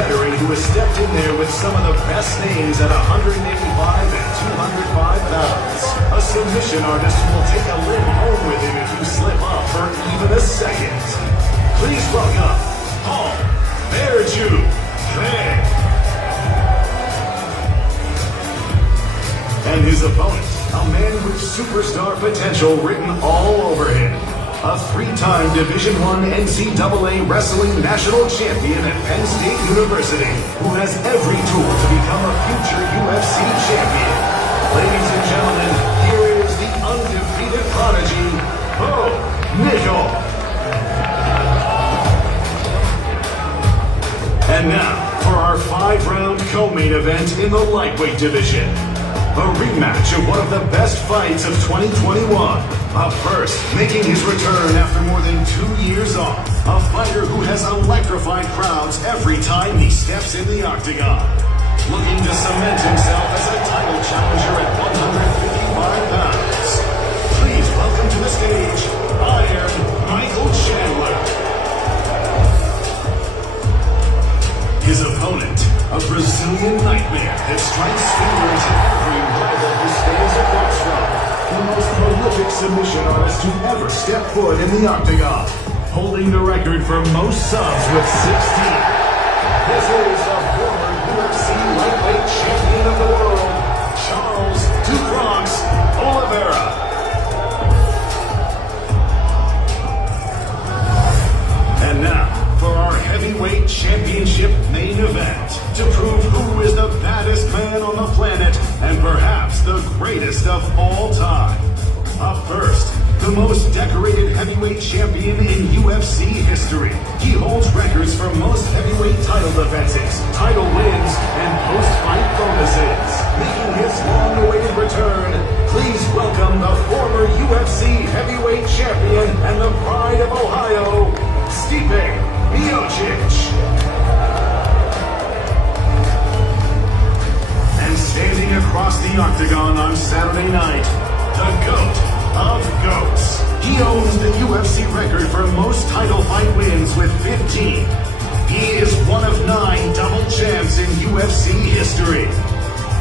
veteran who has stepped in there with some of the best names at 185 and 205 pounds. A submission artist who will take a limb home with him if you slip up for even a second. Please welcome Paul Miočić. And his opponent, a man with superstar potential written all over him. A three-time Division I NCAA Wrestling National Champion at Penn State University, who has every tool to become a future UFC champion. Ladies and gentlemen, here is the undefeated prodigy, Miočić. And now, for our 5-round co-main event in the lightweight division. A rematch of one of the best fights of 2021. Up first, making his return after more than 2 years off. A fighter who has electrified crowds every time he steps in the octagon. Looking to cement himself as a title challenger at 155 pounds. Please welcome to the stage, Iron Michael Chandler. His opponent, a Brazilian nightmare that strikes fear into every rival who stands across from. The most prolific submission artist to ever step foot in the octagon. Holding the record for most subs with 16. This is the former UFC lightweight champion of the world, Charles "Two Bronx" Oliveira. And now, for our heavyweight championship main event, to prove who is the baddest man on the planet and perhaps the greatest of all time. Up first, the most decorated heavyweight champion in UFC history. He holds records for most heavyweight title defenses, title wins, and post-fight bonuses. Making his long-awaited return, please welcome the former UFC heavyweight champion and the pride of Ohio, Stipe Miočić. And standing across the octagon on Saturday night, the GOAT of GOATs. He owns the UFC record for most title fight wins with 15. He is one of 9 double champs in UFC history.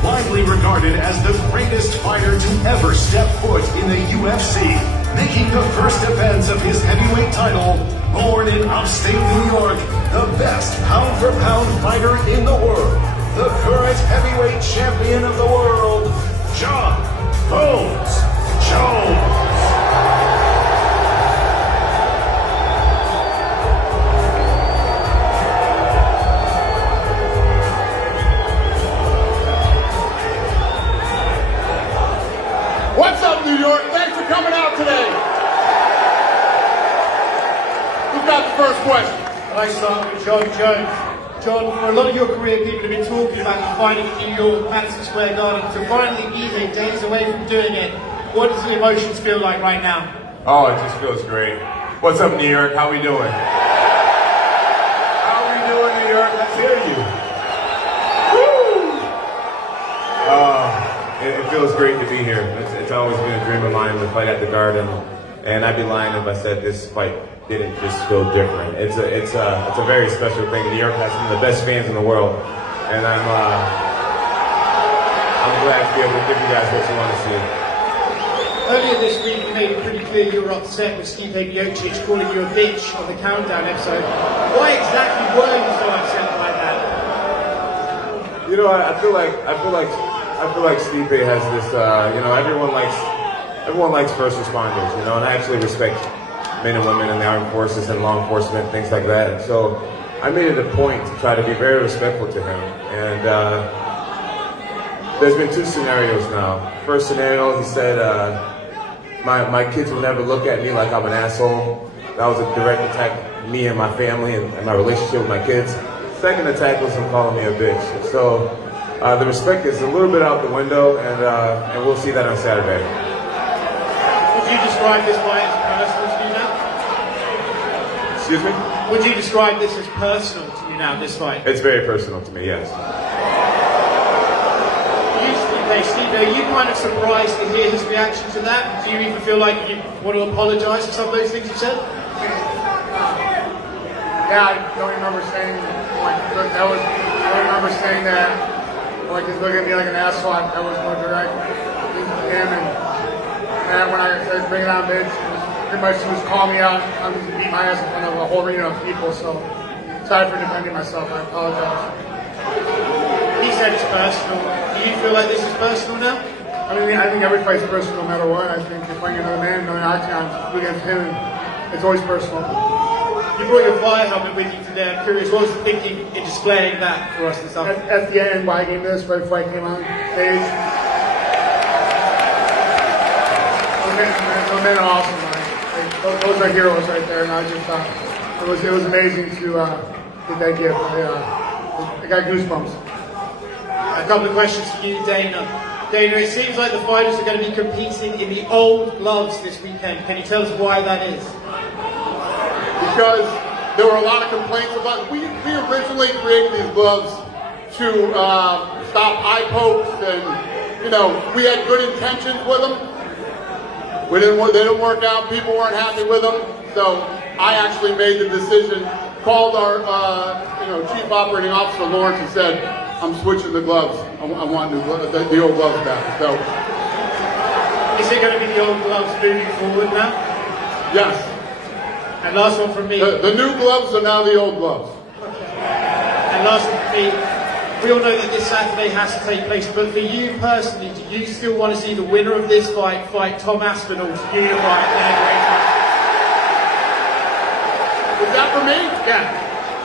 Widely regarded as the greatest fighter to ever step foot in the UFC, making the first defense of his heavyweight title. Born in upstate New York, the best pound-for-pound fighter in the world, the current heavyweight champion of the world, Jon Jones. What's up, New York? Thanks for coming out today. Got the first question. I start with Jon Jones. Jon, for a lot of your career, people have been talking about you fighting in New York, Madison Square Garden. To finally be here, days away from doing it, what does the emotions feel like right now? Oh, it just feels great. What's up, New York? How we doing? How we doing, New York? Let's hear you. Woo! It feels great to be here. It's always been a dream of mine to fight at the Garden, and I'd be lying if I said this fight didn't just feel different. It's a very special thing. New York has some of the best fans in the world, and I'm glad to be able to give you guys what you want to see. Earlier this week, you made it pretty clear you were upset with Stipe Miočić calling you a bitch on the Countdown episode. Why exactly were you so upset by that? You know, I feel like Stipe has this. Everyone likes first responders. You know, and I actually respect men and women in the armed forces and law enforcement, things like that. And so I made it a point to try to be very respectful to him. And there's been 2 scenarios now. First scenario, he said, my kids will never look at me like I'm an asshole. That was a direct attack on me and my family and my relationship with my kids. Second attack was him calling me a bitch. So the respect is a little bit out the window, and we'll see that on Saturday. Would you describe this fight as personal to you now? Excuse me? Would you describe this as personal to you now, this fight? It's very personal to me, yes. Stipe, are you kind of surprised to hear his reaction to that? Do you even feel like you want to apologise for some of those things you said? Yeah, I don't remember saying like that was. I don't remember saying that. Like he's looking at me like an asshole. That was more direct to him. And when I started bringing out bitch, pretty much he was calling me out. I'm just beat my ass in front of a whole arena of people. So sorry for defending myself. I apologize. He said it's personal. Do you feel like this is personal now? I mean, I think every fight's personal no matter what. I think if fighting another man, another octagon, against him, it's always personal. You brought your fire helmet with you today. I'm curious, what was the thinking in displaying that for us this afternoon? At the end, why I gave this right before I came on stage. Those men are awesome, man. Those are heroes right there, and I just thought it was amazing to get that gift. I got goosebumps. A couple of questions for you, Dana. Dana, it seems like the fighters are going to be competing in the old gloves this weekend. Can you tell us why that is? Because there were a lot of complaints about. We originally created these gloves to stop eye pokes, and we had good intentions with them. They didn't work out. People weren't happy with them, so I actually made the decision. Called our chief operating officer Lawrence and said, "I'm switching the gloves. I want new gloves, the old gloves back." So, is it going to be the old gloves moving forward now? Yes. And last one from me. The new gloves are now the old gloves. And last one from me. We all know that this Saturday has to take place, but for you personally, do you still want to see the winner of this fight Tom Aspinall to unify at Is that for me? Yeah.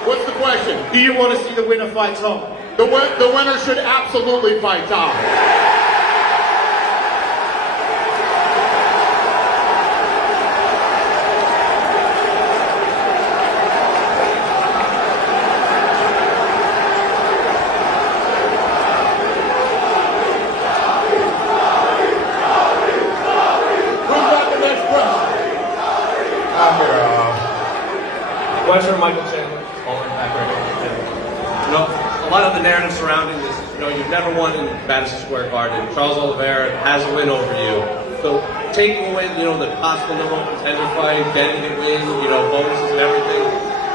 What's the question? Do you want to see the winner fight Tom? The winner should absolutely fight Tom. Question, Michael Chandler, Holland, back right here. A lot of the narrative surrounding this, you've never won in Madison Square Garden. Charles Oliveira has a win over you. So taking away, the possible number one contender fight, getting it win, bonuses and everything.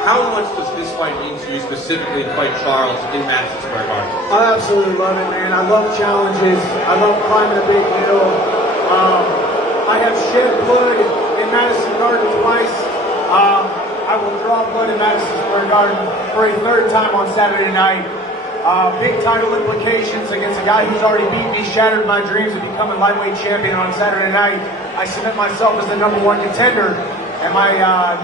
How much does this fight mean to you specifically to fight Charles in Madison Square Garden? I absolutely love it, man. I love challenges. I love climbing a big hill. I have shed blood in Madison Garden twice. I will draw blood in Madison Square Garden for a third time on Saturday night. Big title implications against a guy who's already beat me, shattered my dreams of becoming lightweight champion on Saturday night. I submit myself as the #1 contender, and my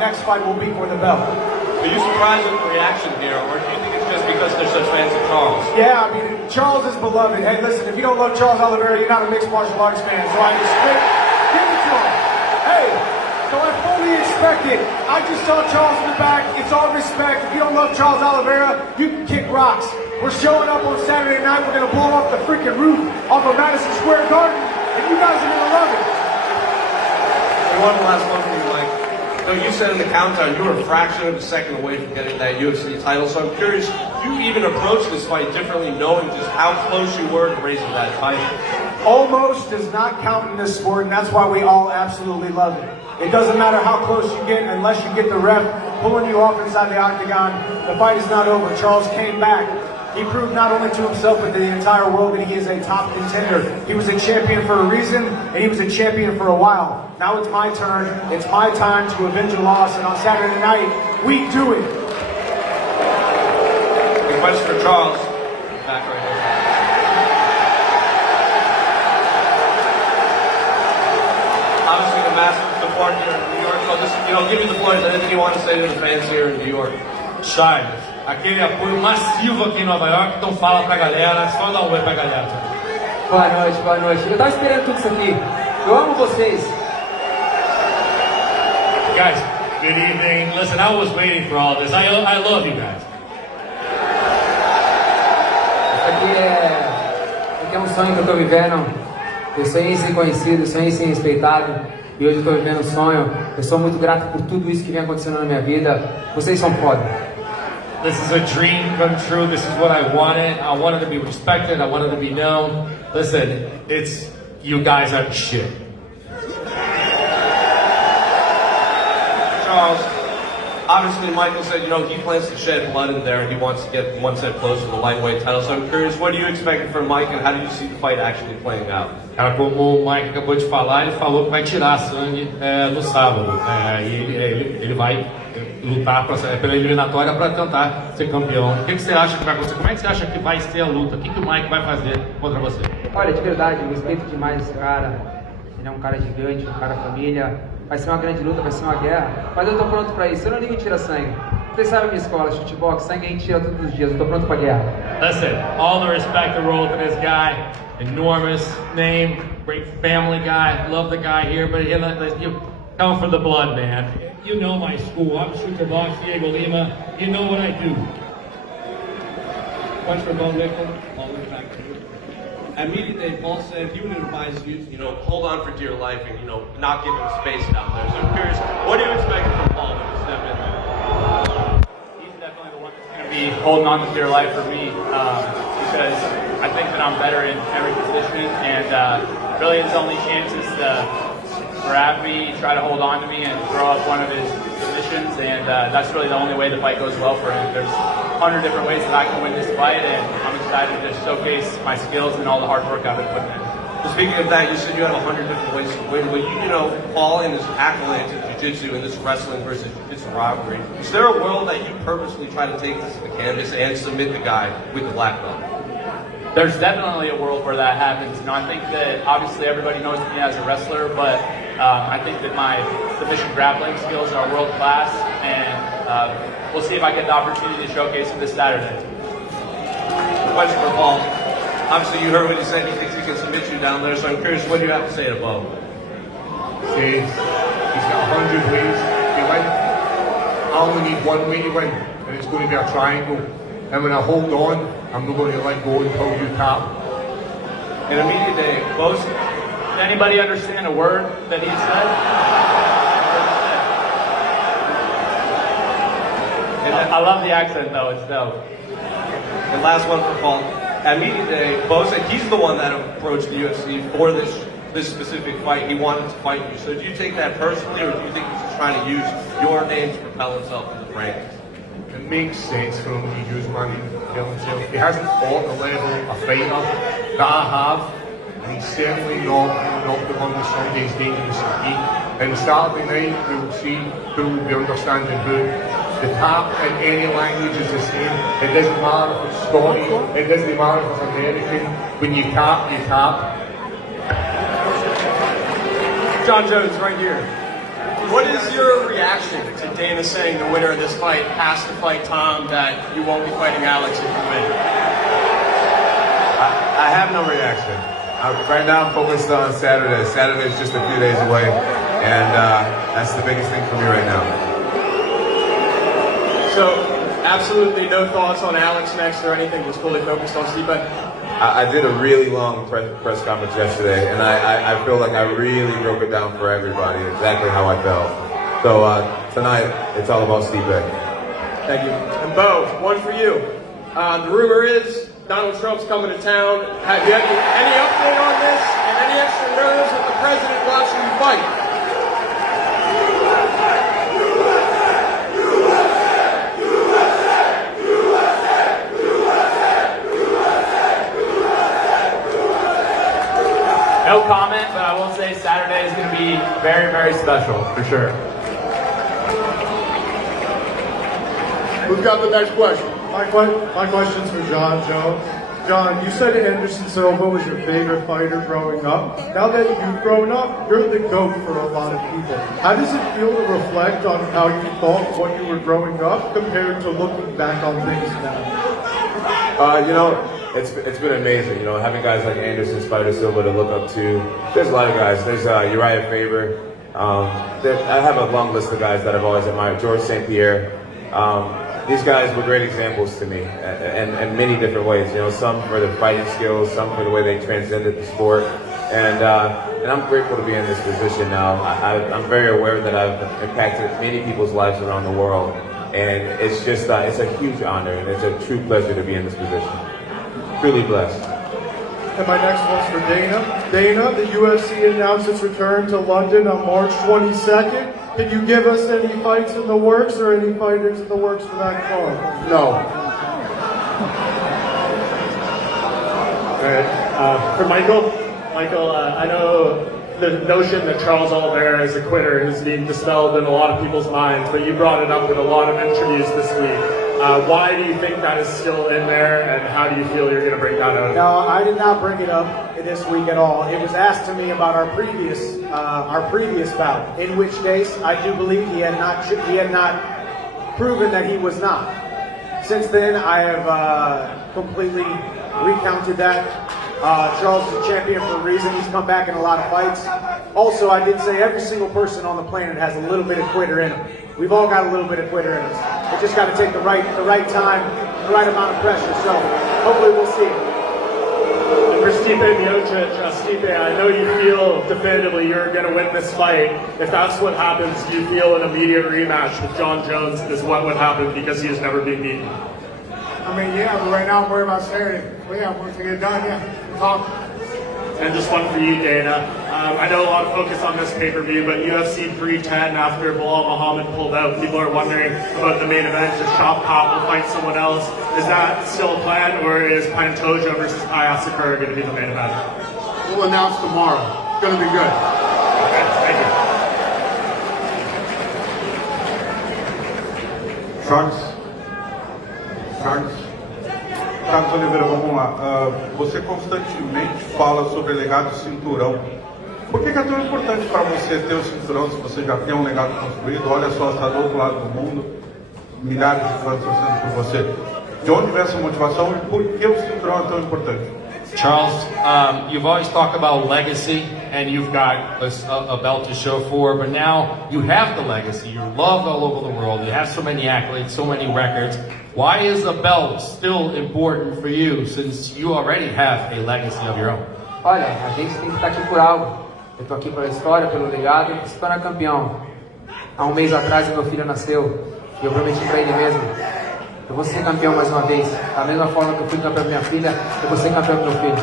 next fight will be for the belt. Are you surprised at the reaction here, or do you think it's just because they're such fans of Charles? Yeah, I mean, Charles is beloved. Hey, listen, if you don't love Charles Oliveira, you're not a mixed martial arts fan, so I just give it to him. Hey! So I fully expect it. I just saw Charles in the back. It's all respect. If you don't love Charles Oliveira, you can kick rocks. We're showing up on Saturday night. We're going to blow off the freaking roof off of Madison Square Garden, and you guys are going to love it. And one last one for you, Mike. You said in the countdown you were a fraction of a second away from getting that UFC title, so I'm curious, you even approached this fight differently knowing just how close you were to raising that title. Almost does not count in this sport, and that's why we all absolutely love it. It doesn't matter how close you get unless you get the ref pulling you off inside the octagon. The fight is not over. Charles came back. He proved not only to himself but to the entire world that he is a top contender. He was a champion for a reason, and he was a champion for a while. Now it's my turn. It's my time to avenge a loss, and on Saturday night, we do it. The question for Charles, back right here. Obviously, the massive support here in New York. So just, give me the floor. Is there anything you want to say to the fans here in New York? Charles, aquele apoio massivo aqui em Nova York, então fala pra galera, só dá um oi pra galera. Boa noite, boa noite. Eu tava esperando tudo isso aqui. Eu amo vocês. Guys, good evening. Listen, I was waiting for all this. I love you guys. Isso aqui é um sonho que eu tô vivendo. Eu sonhei em ser conhecido, eu sonhei em ser respeitado. E hoje eu tô vivendo um sonho. Eu sou muito grato por tudo isso que vem acontecendo na minha vida. Vocês são foda. This is a dream come true. This is what I wanted. I wanted to be respected. I wanted to be known. Listen, you guys are shit. Charles, Obviously, Michael said, you know, he plans to shed blood in there. He wants to get one step closer to the lightweight title. So I'm curious, what do you expect from Mike, and how do you see the fight actually playing out? Cara, como o Mike acabou de falar, ele falou que vai tirar sangue no sábado. E ele vai lutar pela eliminatória para tentar ser campeão. O que você acha que vai acontecer? Como é que você acha que vai ser a luta? O que o Mike vai fazer contra você? Olha, de verdade, eu respeito demais esse cara. Ele é um cara gigante, um cara família. Vai ser uma grande luta, vai ser uma guerra. Mas eu tô pronto pra isso. Eu não ligo tirar sangue. Vocês sabem a minha escola, chutebox, sangue a gente tira todos os dias. Eu tô pronto pra guerra. Listen, all the respect and roll to this guy. Enormous name, great family guy. Love the guy here, but you come for the blood, man. You know my school. I'm chutebox, Diego Lima. You know what I do. Punch for Bo Nickel. Immediately, Paul said he would advise you to, you know, hold on for dear life and, you know, not give him space down there. So I'm curious, what do you expect from Paul when you step in there? He's definitely the one that's going to be holding on to dear life for me because I think that I'm better in every position, and really his only chance is to grab me, try to hold on to me, and throw up one of his positions, and that's really the only way the fight goes well for him. There's 100 different ways that I can win this fight, and I'm excited to showcase my skills and all the hard work I've been putting in. So speaking of that, you said you have 100 different ways to win. But you know, Paul and his accolades in jiu-jitsu and this wrestling versus jiu-jitsu rivalry, is there a world that you purposely try to take this to the canvas and submit the guy with the black belt? There's definitely a world where that happens. You know, I think that obviously everybody knows me as a wrestler, but I think that my submission grappling skills are world class, and we'll see if I get the opportunity to showcase it this Saturday. Question for Paul. Obviously, you heard what he said. He thinks he can submit you down there. So I'm curious, what do you have to say to Bo? He's got 100 ways to win. I only need one way to win, and it's going to be a triangle. And when I hold on, I'm not going to let go until you tap. In immediate day, Both, did anybody understand a word that he said? I love the accent though, it's dope. And last one for Paul. At media day, Bo said he's the one that approached the UFC for this specific fight. He wanted to fight you. So do you take that personally, or do you think he's just trying to use your name to propel himself in the rankings? It makes sense for him to use my name to kill himself. He hasn't fought the level of fighter that I have, and he's certainly not the one that Sunday's dangerous to beat. And Saturday night, we will see who will be understanding who. The tap in any language is the same. It doesn't matter if it's Scottish, it doesn't matter if it's American. When you tap, you tap. Jon Jones, right here. What is your reaction to Dana saying the winner of this fight has to fight Tom, that you won't be fighting Alex if you win? I have no reaction. Right now I'm focused on Saturday. Saturday is just a few days away, and that's the biggest thing for me right now. So, absolutely no thoughts on Alex next or anything, just fully focused on Stipe? I did a really long press conference yesterday, and I feel like I really broke it down for everybody, exactly how I felt. So tonight, it's all about Stipe. Thank you. And Bo, one for you. The rumor is Donald Trump's coming to town. Have you any update on this, and any extra nerves with the president watching you fight? No comment, but I will say Saturday is going to be very, very special, for sure. Who's got the next question? My question's for Jon Jones. Jon, you said Anderson Silva was your favorite fighter growing up. Now that you've grown up, you're the GOAT for a lot of people. How does it feel to reflect on how you thought when you were growing up compared to looking back on things now? You know, it's been amazing, you know, having guys like Anderson, Spider Silva to look up to. There's a lot of guys. There's Uriah Faber. I have a long list of guys that I've always admired. George St. Pierre. These guys were great examples to me in many different ways. You know, some for the fighting skills, some for the way they transcended the sport. And I'm grateful to be in this position now. I'm very aware that I've impacted many people's lives around the world. And it's just, it's a huge honor, and it's a true pleasure to be in this position. Truly blessed. And my next one's for Dana. Dana, the UFC announced its return to London on March 22nd. Can you give us any fights in the works or any fighters in the works for that card? No. All right. For Michael, I know the notion that Charles Oliveira is a quitter is being dispelled in a lot of people's minds, but you brought it up in a lot of interviews this week. Why do you think that is still in there, and how do you feel you're going to break that out? No, I did not bring it up this week at all. It was asked to me about our previous bout, in which case I do believe he had not proven that he was not. Since then, I have completely recounted that. Charles is a champion for a reason. He's come back in a lot of fights. Also, I did say every single person on the planet has a little bit of quitter in them. We've all got a little bit of quitter in us. It just got to take the right time, the right amount of pressure. So hopefully we'll see it. And for Stipe Miočić, Stipe, I know you feel definitively you're going to win this fight. If that's what happens, do you feel an immediate rematch with Jon Jones is what would happen because he has never been beaten? I mean, yeah, but right now I'm worried about Saturday. But yeah, once I get done, yeah, we'll talk. And just one for you, Dana. I know a lot of focus on this pay-per-view, but UFC 310 after Bilal Muhammad pulled out, people are wondering about the main event. Is Shopcop will fight someone else? Is that still a plan, or is Pantoja versus Aya Sakura going to be the main event? We'll announce tomorrow. It's going to be good. Okay, thank you. Carlos Oliveira, vamos lá. Você constantemente fala sobre legado de cinturão. Por que é tão importante para você ter o cinturão se você já tem um legado construído? Olha só, está do outro lado do mundo, milhares de fãs torcendo por você. De onde vem essa motivação e por que o cinturão é tão importante? Charles, you've always talked about legacy, and you've got a belt to show for, but now you have the legacy. You're loved all over the world. You have so many accolades, so many records. Why is the belt still important for you, since you already have a legacy of your own? Olha, a gente tem que estar aqui por algo. Eu tô aqui pela história, pelo legado, e se tornar campeão. Há um mês atrás, meu filho nasceu, e eu prometi para ele mesmo: eu vou ser campeão mais uma vez. Da mesma forma que eu fui campeão da minha filha, eu vou ser campeão do meu filho.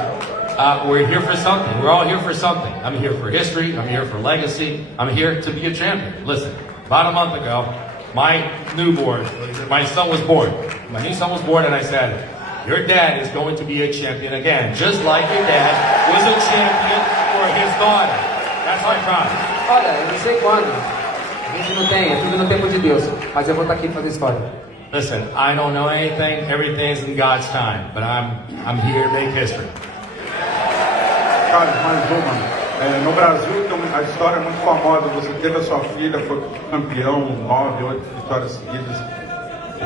We're here for something. We're all here for something. I'm here for history. I'm here for legacy. I'm here to be a champion. Listen, about a month ago, my son was born. My new son was born, and I said, your dad is going to be a champion again, just like your dad was a champion for his daughter. That's my promise. Olha, eu não sei quando. A gente não tem, é tudo no tempo de Deus. Mas eu vou estar aqui para fazer história. Listen, I don't know anything. Everything's in God's time, but I'm here to make history. Carlos, mais uma. No Brasil, a história é muito famosa. Você teve a sua filha, foi campeão, 9, 8 vitórias seguidas.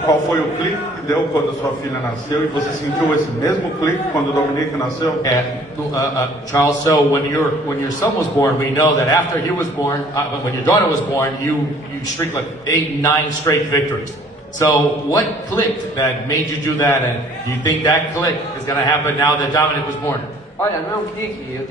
Qual foi o clique que deu quando a sua filha nasceu? E você sentiu esse mesmo clique quando o Dominique nasceu? Charles, so when your son was born, we know that after he was born, when your daughter was born, you streaked like 8, 9 straight victories. So what clicked that made you do that, and do you think that click is going to happen now that Dominic was born? Olha, não é um clique, eu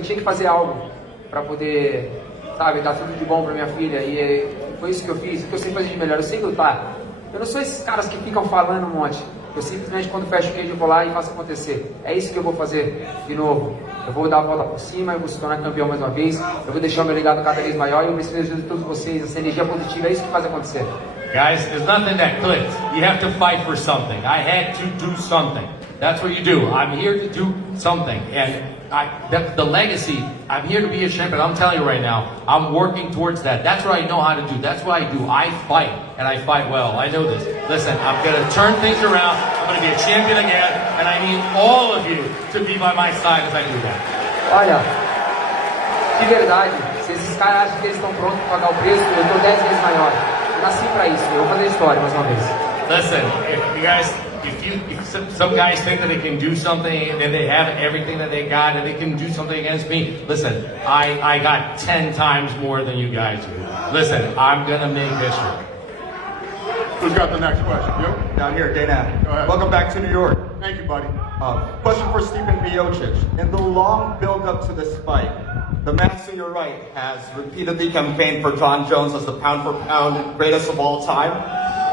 tinha que fazer algo para poder, sabe, dar tudo de bom para minha filha, e foi isso que eu fiz, o que eu sei fazer de melhor, eu sei lutar. Eu não sou esses caras que ficam falando um monte, eu simplesmente quando fecho o queijo eu vou lá e faço acontecer. É isso que eu vou fazer de novo. Eu vou dar a volta por cima, eu vou se tornar campeão mais uma vez, eu vou deixar o meu legado cada vez maior, e eu preciso de ajuda de todos vocês, essa energia positiva, é isso que faz acontecer. Guys, there's nothing that clicks. You have to fight for something. I had to do something. That's what you do. I'm here to do something. And the legacy, I'm here to be a champion. I'm telling you right now, I'm working towards that. That's what I know how to do. That's what I do. I fight, and I fight well. I know this. Listen, I'm going to turn things around. I'm going to be a champion again, and I need all of you to be by my side as I do that. Olha, de verdade, se esses caras acham que eles estão prontos para pagar o preço, eu estou 10 vezes maior. Eu nasci para isso. Eu vou fazer história mais uma vez. Listen, if some guys think that they can do something and they have everything that they got and they can do something against me, listen, I got 10 times more than you guys do. Listen, I'm gonna make history. Who's got the next question? You? Down here, Dana. Go ahead. Welcome back to New York. Thank you, buddy. Question for Stipe Miočić. In the long build-up to this fight, the man to your right has repeatedly campaigned for Jon Jones as the pound-for-pound greatest of all time.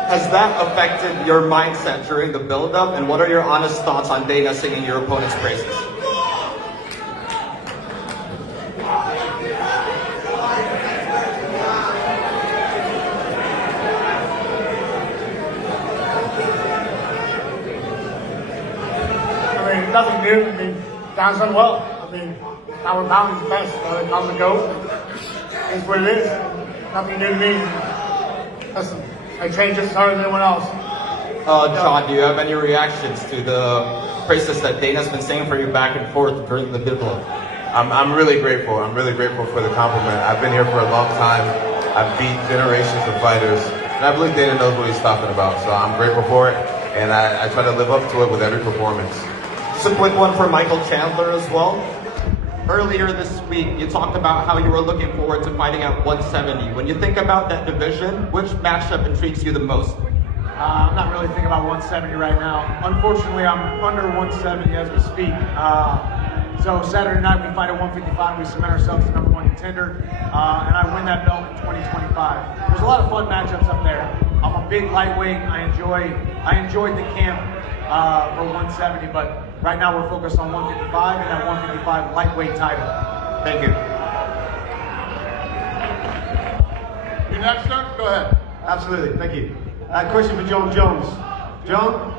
Has that affected your mindset during the build-up, and what are your honest thoughts on Dana singing your opponent's praises? it's nothing new. I mean, Don's done well. I mean, pound for pound is the best. Comes and goes. It's what it is. Nothing new to me. Listen, I train just as hard as anyone else. John, do you have any reactions to the praises that Dana's been saying for you back and forth during the build-up? I'm really grateful. I'm really grateful for the compliment. I've been here for a long time. I've beat generations of fighters. And I believe Dana knows what he's talking about. So I'm grateful for it. And I try to live up to it with every performance. Just a quick one for Michael Chandler as well. Earlier this week, you talked about how you were looking forward to fighting at 170. When you think about that division, which matchup intrigues you the most? I'm not really thinking about 170 right now. Unfortunately, I'm under 170 as we speak. So Saturday night we fight at 155. We cement ourselves as number one contender, and I win that belt in 2025. There's a lot of fun matchups up there. I'm a big lightweight. I enjoyed the camp for 170, but right now we're focused on 155 and that 155 lightweight title. Thank you. You next, sir? Go ahead. Absolutely, thank you. Question for Jon Jones. John,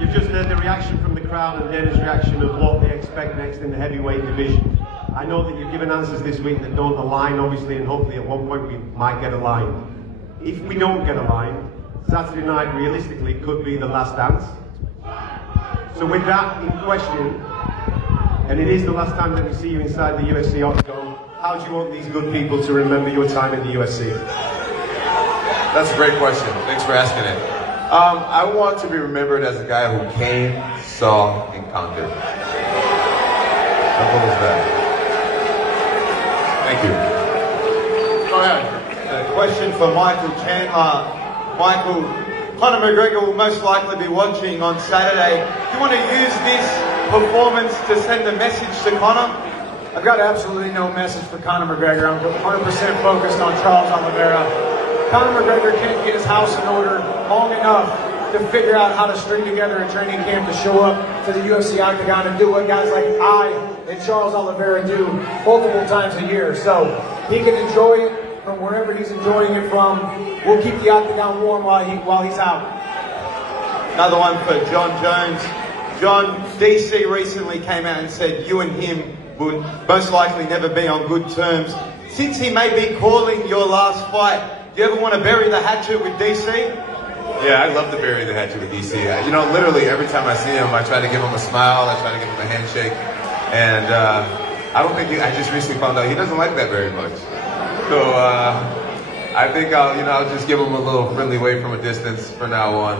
you've just heard the reaction from the crowd and Dana's reaction of what they expect next in the heavyweight division. I know that you've given answers this week that don't align, obviously, and hopefully at one point we might get aligned. If we don't get aligned, Saturday night realistically could be the last dance. So with that in question, and it is the last time that we see you inside the UFC octagon, how do you want these good people to remember your time in the UFC? That's a great question. Thanks for asking it. I want to be remembered as a guy who came, saw, and conquered. Simple as that. Thank you. Go ahead. A question for Michael Chandler. Michael, Conor McGregor will most likely be watching on Saturday. Do you want to use this performance to send a message to Conor? I've got absolutely no message for Conor McGregor. I'm 100% focused on Charles Oliveira. Conor McGregor can't get his house in order long enough to figure out how to string together a training camp to show up to the UFC octagon and do what guys like I and Charles Oliveira do multiple times a year. So he can enjoy it from wherever he's enjoying it from. We'll keep the octagon warm while he's out. Another one for Jon Jones. John, DC recently came out and said you and him would most likely never be on good terms. Since he may be calling your last fight, do you ever want to bury the hatchet with DC? Yeah, I love to bury the hatchet with DC. You know, literally every time I see him, I try to give him a smile, I try to give him a handshake, and I don't think I just recently found out he doesn't like that very much. So I think I'll just give him a little friendly wave from a distance from now on.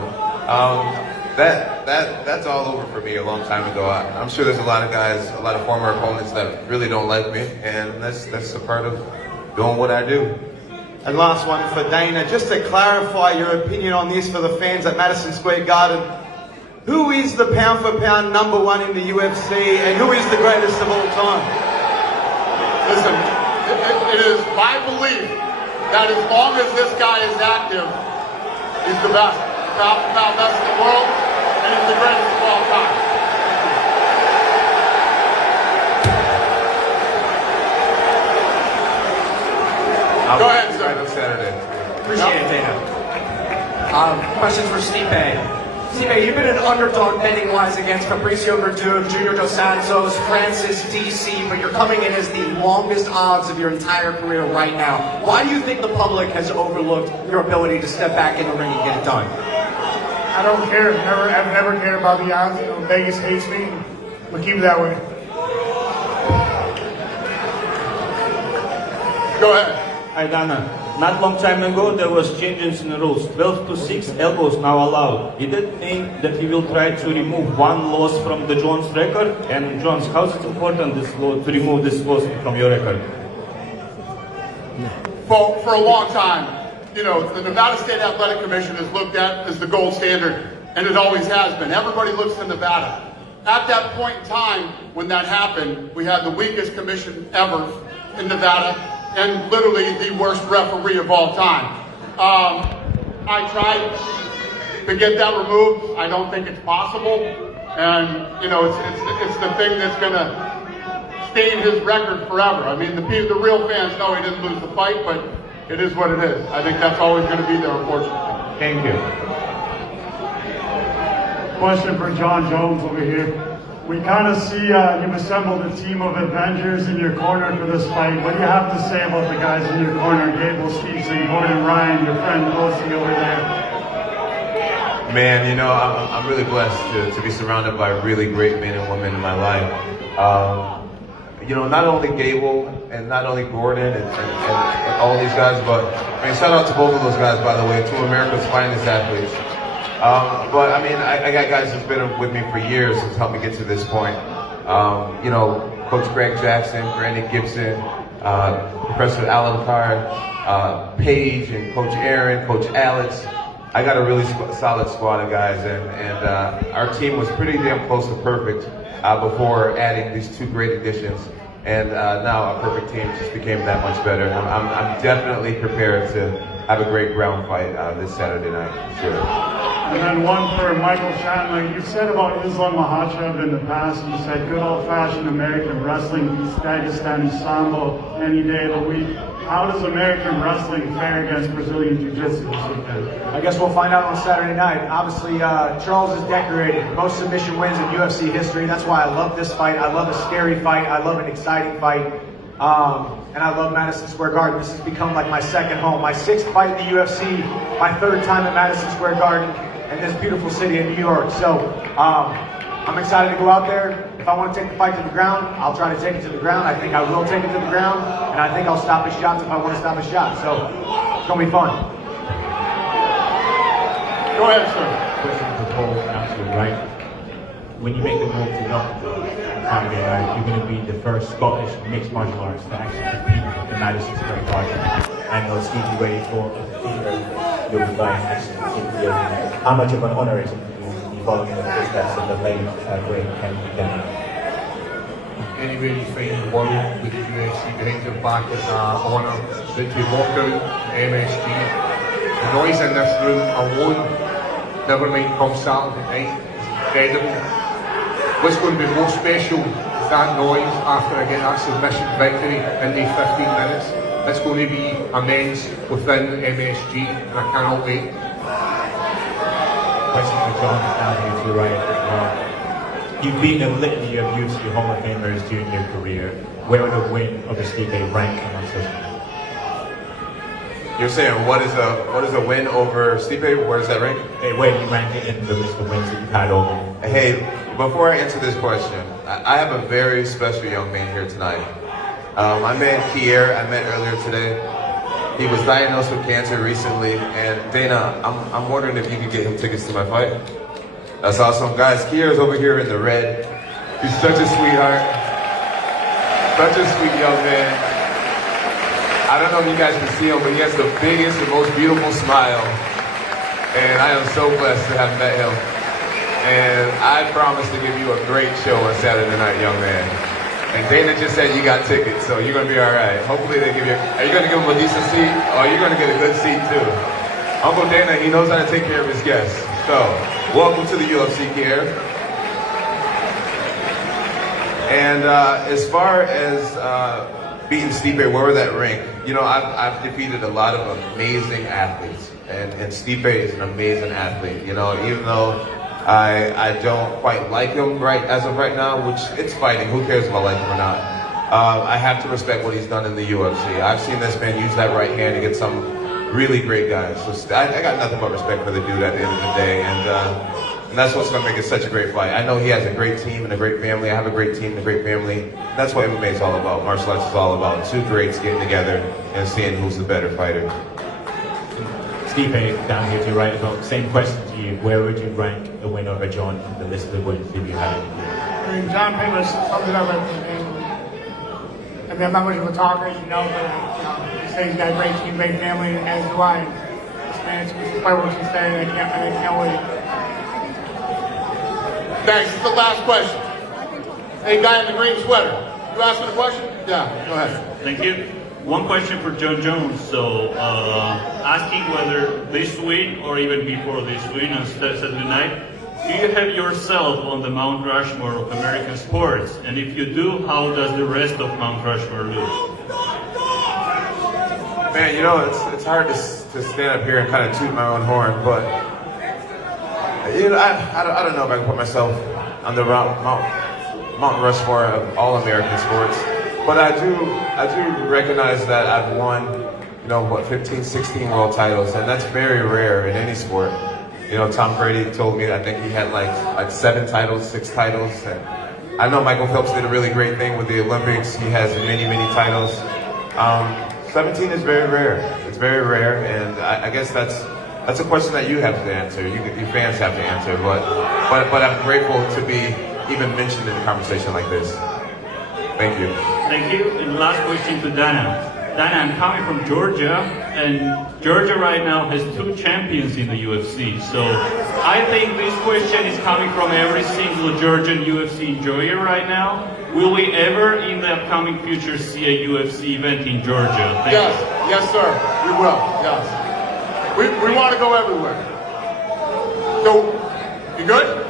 That's all over for me a long time ago. I'm sure there's a lot of guys, a lot of former opponents that really don't like me, and that's a part of doing what I do. And last one for Dana, just to clarify your opinion on this for the fans at Madison Square Garden. Who is the pound for pound number one in the UFC and who is the greatest of all time? Listen, it is my belief that as long as this guy is active, he's the best. Pound for pound best in the world, and he's the greatest of all time. Go ahead, sir. Right on Saturday. Appreciate it, Dana. Questions for Stipe. Stipe, you've been an underdog betting-wise against Fabricio Verdun, Junior Dos Santos, Francis, DC, but you're coming in as the longest odds of your entire career right now. Why do you think the public has overlooked your ability to step back in the ring and get it done? I don't care. I've never cared about the odds. You know, Vegas hates me. We'll keep it that way. Go ahead. Hi Dana, not long time ago there was changes in the rules, 12 to 6 elbows now allowed. Did that mean that you will try to remove one loss from the Jones record? And Jones, how is it important to remove this loss from your record? For a long time, you know, the Nevada State Athletic Commission is looked at as the gold standard, and it always has been. Everybody looks to Nevada. At that point in time, when that happened, we had the weakest commission ever in Nevada, and literally the worst referee of all time. I tried to get that removed. I don't think it's possible, and you know, it's the thing that's going to stain his record forever. I mean, the real fans know he didn't lose the fight, but it is what it is. I think that's always going to be there, unfortunately. Thank you. Question for Jon Jones over here. We kind of see you've assembled a team of Avengers in your corner for this fight. What do you have to say about the guys in your corner? Gable Stevenson, Gordon Ryan, your friend Bosie over there. Man, you know, I'm really blessed to be surrounded by really great men and women in my life. You know, not only Gable and not only Gordon and all these guys, but I mean, shout out to both of those guys, by the way, two of America's finest athletes. But I mean, I got guys who've been with me for years who's helped me get to this point. You know, Coach Greg Jackson, Brandon Gibson, Professor Alan Carr, Paige and Coach Aaron, Coach Alex. I got a really solid squad of guys, and our team was pretty damn close to perfect before adding these two great additions. And now our perfect team just became that much better. I'm definitely prepared to have a great ground fight this Saturday night, for sure. And then one for Michael Chandler. You said about Islam Makhachev in the past, you said good old-fashioned American wrestling beats Dagestani Sambo any day of the week. How does American wrestling fare against Brazilian Jiu-Jitsu this weekend? I guess we'll find out on Saturday night. Obviously, Charles is decorated. Most submission wins in UFC history. That's why I love this fight. I love a scary fight. I love an exciting fight. And I love Madison Square Garden. This has become like my second home. My 6th fight in the UFC, my 3rd time at Madison Square Garden, and this beautiful city of New York. So I'm excited to go out there. If I want to take the fight to the ground, I'll try to take it to the ground. I think I will take it to the ground, and I think I'll stop his shots if I want to stop his shots. So it's going to be fun. Go ahead, sir. Question for Paul, absolutely right. When you make the move to knock you're going to be the first Scottish mixed martial artist to actually compete in Madison Square Garden. I know Steve, you're ready for your guy actually compete. How much of an honor is it to be following in the footsteps of the late great Ken? Anywhere you find the world with the UFC behind your back is an honour. But to walk out MSG, the noise in this room alone, never mind come Saturday night, is incredible. What's going to be most special is that noise after I get that submission victory in these 15 minutes. It's going to be immense within MSG, and I cannot wait. Question for John down here to the right. You've beaten a litany of UFC Hall of Famers during your career. Where would a win over Stipe rank amongst those? You're saying what is a win over Stipe? Where does that rank? Hey, where do you rank it in the list of wins that you've had over? Hey, before I answer this question, I have a very special young man here tonight. My man Kier, I met earlier today. He was diagnosed with cancer recently, and Dana, I'm wondering if you could get him tickets to my fight. That's awesome, guys. Kier is over here in the red. He's such a sweetheart, such a sweet young man. I don't know if you guys can see him, but he has the biggest and most beautiful smile. And I am so blessed to have met him. And I promise to give you a great show on Saturday night, young man. And Dana just said you got tickets, so you're going to be all right. Hopefully they give you, are you going to give him a decent seat? Or you're going to get a good seat too. Uncle Dana, he knows how to take care of his guests. So, welcome to the UFC, Kier. And as far as beating Stipe, where would that rank? You know, I've defeated a lot of amazing athletes, and Stipe is an amazing athlete. You know, even though I don't quite like him as of right now, which it's fighting. Who cares if I like him or not? I have to respect what he's done in the UFC. I've seen this man use that right hand to get some really great guys. So I got nothing but respect for the dude at the end of the day, and that's what's going to make it such a great fight. I know he has a great team and a great family. I have a great team and a great family. That's what MMA is all about. Martial arts is all about. Two greats getting together and seeing who's the better fighter. Stipe, down here to your right as well. Same question to you. Where would you rank a win over John in the list of the wins that you had? I mean, John pretty much summed it up at the end. I mean, I'm not much of a talker, you know, but he says he's got a great team, great family, and as do I. This man, it's quite what you said, and I can't wait. Thanks. This is the last question. Hey, guy in the green sweater. You asking a question? Yeah, go ahead. Thank you. One question for Jon Jones. So, asking whether this win or even before this win on Saturday night, do you have yourself on the Mount Rushmore of American sports? And if you do, how does the rest of Mount Rushmore look? Man, you know, it's hard to stand up here and kind of toot my own horn, but you know, I don't know if I can put myself on the Mount Mount Rushmore of all American sports. But I do recognize that I've won, 15, 16 world titles, and that's very rare in any sport. Tom Brady told me, I think he had like 7 titles, 6 titles. And I know Michael Phelps did a really great thing with the Olympics. He has many, many titles. 17 is very rare. It's very rare, and I guess that's a question that you have to answer. You fans have to answer. But I'm grateful to be even mentioned in a conversation like this. Thank you. Thank you. And last question to Dana. Dana, I'm coming from Georgia, and Georgia right now has 2 champions in the UFC. So I think this question is coming from every single Georgian UFC enjoyer right now. Will we ever in the upcoming future see a UFC event in Georgia? Yes, sir, we will, yes. We want to go everywhere. So, you good?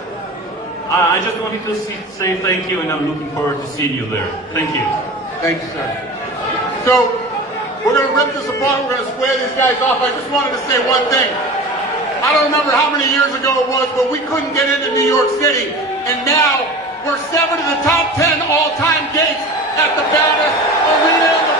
I just wanted to say thank you, and I'm looking forward to seeing you there. Thank you. Thank you, sir. So, we're going to rip this apart, we're going to square these guys off. I just wanted to say one thing. I don't remember how many years ago it was, but we couldn't get into New York City, and now we're 7 of the top 10 all-time gates at the baddest arena in the